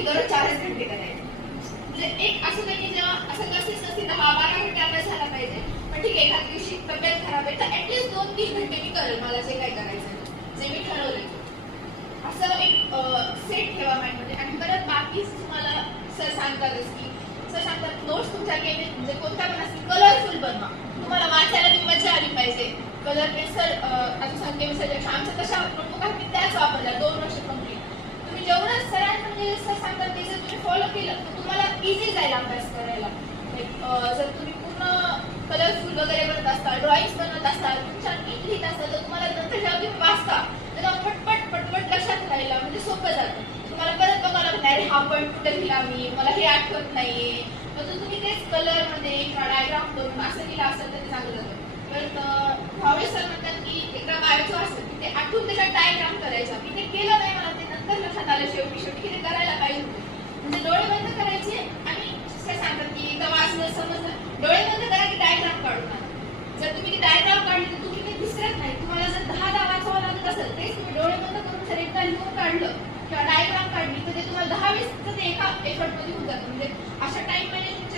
की दररोज 4 घंटे करायचे. म्हणजे एक असं नाही की जेव्हा असं जास्तीत जास्त 10-12 घंटे अभ्यास झाला पाहिजे. पण ठीक आहे, एखाद्या दिवशी तब्येत खराब आहे तर ऍटलीस्ट 2-3 घंटे मी करेल मला जे काय करायचं जे मी ठरवलंय. असं एक सेट ठेवा माइंडमध्ये. आणि परत बाकी तुम्हाला सर सांगतातच की सर सांगतात नोट्स तुमच्या म्हणजे कोणत्या पण असतील कलरफुल बनवा. तुम्हाला वाचायला ती मजा आली पाहिजे. कलर पेन्सिल आता सांगते केमिस्ट्रीच्या आमच्या तशा नोटबुक आहेत मी त्याच वापरल्या 2 वर्ष कंप्लीट. तुम्ही जेवढं सरांना म्हणजे सर सांगतात ते जर तुम्ही फॉलो केलं तर तुम्हाला इझी जाईल अभ्यास करायला. जर तुम्ही पूर्ण कलरफुल वगैरे बनत असाल, ड्रॉइंग्स बनवत असाल, तुमच्या नीट लिहित असाल तर तुम्हाला नंतर जेव्हा तुम्ही वाचता तेव्हा पटपट लक्षात राहायला म्हणजे सोपं जातं. तुम्हाला परत बघावं लागत नाही हा पॉईंट कुठे लिहिला मी, मला हे आठवत नाहीये. तर तुम्ही तेच कलरमध्ये किंवा डायग्राम करून असं लिहिलं असेल तर ते चांगलं जातं. तर भावे सर म्हणतात की एकदा बायोचं असेल की ते आठवून त्याचा डायग्राम करायचा. मी ते केलं नाही, मला ते नंतर लक्षात आलं शेवटी की ते करायला पाहिजे होते. म्हणजे डोळे बंद करायचे आणि काय सांगतात की एकदा वाचलं समजलं डोळे बंद करा की डायग्राम काढून आणा. जर तुम्ही ती डायग्राम काढली तर तुम्ही ते विसरत नाही. तुम्हाला जर 10 वाचावं लागत असेल तेच तुम्ही डोळे बंद करून जर एकदा लिहून काढलं किंवा डायग्राम काढली तर ते तुम्हाला 10-20 ते एका एफर्टमध्ये होऊन जातं. म्हणजे अशा टाइम मॅनेजमेंट